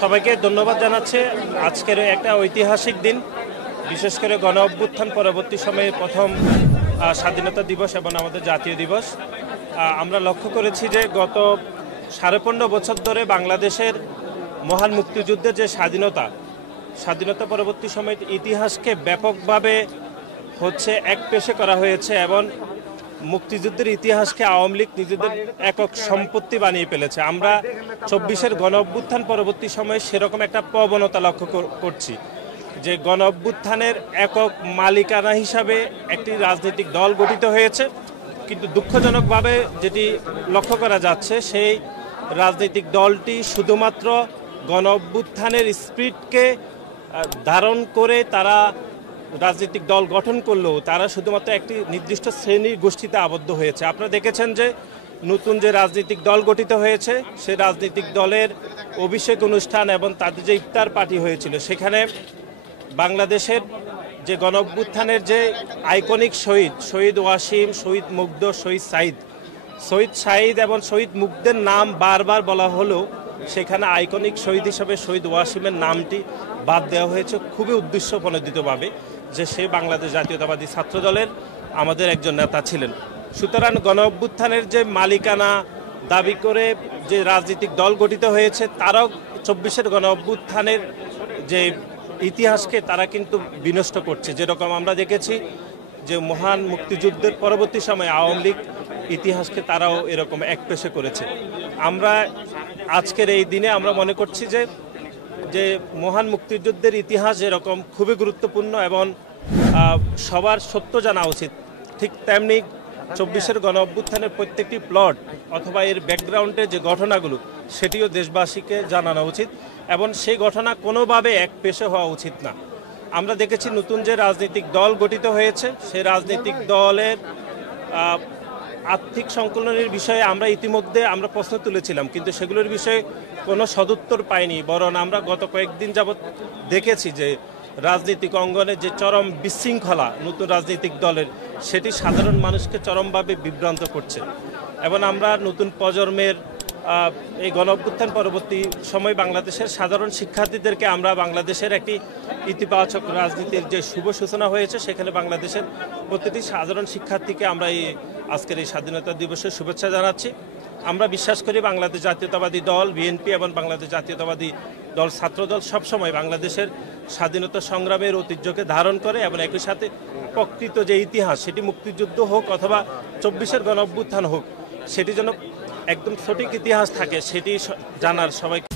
সবাইকে ধন্যবাদ জানাচ্ছি। আজকের একটা ঐতিহাসিক দিন, বিশেষ করে গণ অভ্যুত্থান পরবর্তী সময়ে প্রথম স্বাধীনতা দিবস এবং আমাদের জাতীয় দিবস। আমরা লক্ষ্য করেছি যে গত 15.5 বছর ধরে বাংলাদেশের মহান মুক্তিযুদ্ধের যে স্বাধীনতা পরবর্তী সময়ের ইতিহাসকে ব্যাপকভাবে একপেশে করা হয়েছে এবং মুক্তিযুদ্ধের ইতিহাসকে আওয়ামী লীগ নিজেদের একক সম্পত্তি বানিয়ে ফেলেছে। আমরা 24-এর গণ অভ্যুত্থান পরবর্তী সময়ে সেরকম একটা প্রবণতা লক্ষ্য করছি যে গণ অভ্যুত্থানের একক মালিকানা হিসাবে একটি রাজনৈতিক দল গঠিত হয়েছে, কিন্তু দুঃখজনকভাবে যেটি লক্ষ্য করা যাচ্ছে সেই রাজনৈতিক দলটি শুধুমাত্র গণ অভ্যুত্থানের স্পিরিটকে ধারণ করে তারা রাজনৈতিক দল গঠন করলেও তারা শুধুমাত্র একটি নির্দিষ্ট শ্রেণীর গোষ্ঠীতে আবদ্ধ হয়েছে। আপনারা দেখেছেন যে নতুন যে রাজনৈতিক দল গঠিত হয়েছে সেই রাজনৈতিক দলের অভিষেক অনুষ্ঠান এবং তাদের যে ইফতার পার্টি হয়েছিল, সেখানে বাংলাদেশের যে গণ অভ্যুত্থানের যে আইকনিক শহীদ ওয়াসিম, শহীদ মুগ্ধ, শহীদ সাঈদ এবং শহীদ মুগ্ধের নাম বারবার বলা হলেও সেখানে আইকনিক শহীদ হিসেবে শহীদ ওয়াসিমের নামটি বাদ দেওয়া হয়েছে খুবই উদ্দেশ্য প্রণোদিতভাবে, যে সে বাংলাদেশ জাতীয়তাবাদী ছাত্র দলের আমাদের একজন নেতা ছিলেন। সুতরাং গণ অভ্যুত্থানের যে মালিকানা দাবি করে যে রাজনৈতিক দল গঠিত হয়েছে তারাও 24-এর গণ অভ্যুত্থানের যে ইতিহাসকে তারা কিন্তু বিনষ্ট করছে। যেরকম আমরা দেখেছি যে মহান মুক্তিযুদ্ধের পরবর্তী সময়ে আওয়ামী লীগ ইতিহাসকে তারাও এরকম একপেশে করেছে। আমরা আজকের এই দিনে আমরা মনে করছি যে মহান মুক্তিযুদ্ধের ইতিহাস এরকম খুবই গুরুত্বপূর্ণ এবং সবার সত্য জানা উচিত, ঠিক তেমনি 24-এর গণ অভ্যুত্থানের প্রত্যেকটি প্লট অথবা এর ব্যাকগ্রাউন্ডে যে ঘটনাগুলো সেটিও দেশবাসীকে জানানো উচিত এবং সেই ঘটনা কোনোভাবে একপেশে হওয়া উচিত না। আমরা দেখেছি নতুন যে রাজনৈতিক দল গঠিত হয়েছে সেই রাজনৈতিক দলের আর্থিক সংকলনের বিষয়ে আমরা ইতিমধ্যে প্রশ্ন তুলেছিলাম, কিন্তু সেগুলোর বিষয়ে কোনো সদুত্তর পাইনি। বরং আমরা গত কয়েকদিন যাবৎ দেখেছি যে রাজনৈতিক অঙ্গনে যে চরম বিশৃঙ্খলা নতুন রাজনৈতিক দলের, সেটি সাধারণ মানুষকে চরমভাবে বিভ্রান্ত করছে এবং আমরা নতুন প্রজন্মের এই গণ অভ্যুত্থান পরবর্তী সময় বাংলাদেশের সাধারণ শিক্ষার্থীদেরকে আমরা বাংলাদেশের একটি ইতিবাচক রাজনীতির যে শুভ সূচনা হয়েছে সেখানে বাংলাদেশের প্রতিটি সাধারণ শিক্ষার্থীকে আমরা আজকের এই স্বাধীনতা দিবসের শুভেচ্ছা জানাচ্ছি। আমরা বিশ্বাস করি বাংলাদেশ জাতীয়তাবাদী দল বিএনপি এবং বাংলাদেশ জাতীয়তাবাদী দল ছাত্রদল সবসময় বাংলাদেশের স্বাধীনতা সংগ্রামের ঐতিহ্যকে ধারণ করে এবং একই সাথে প্রকৃত যে ইতিহাস সেটি মুক্তিযুদ্ধ হোক অথবা 24-এর গণ অভ্যুত্থান হোক, সেটি যেন একদম সঠিক ইতিহাস থাকে সেটি জানার সবাইকে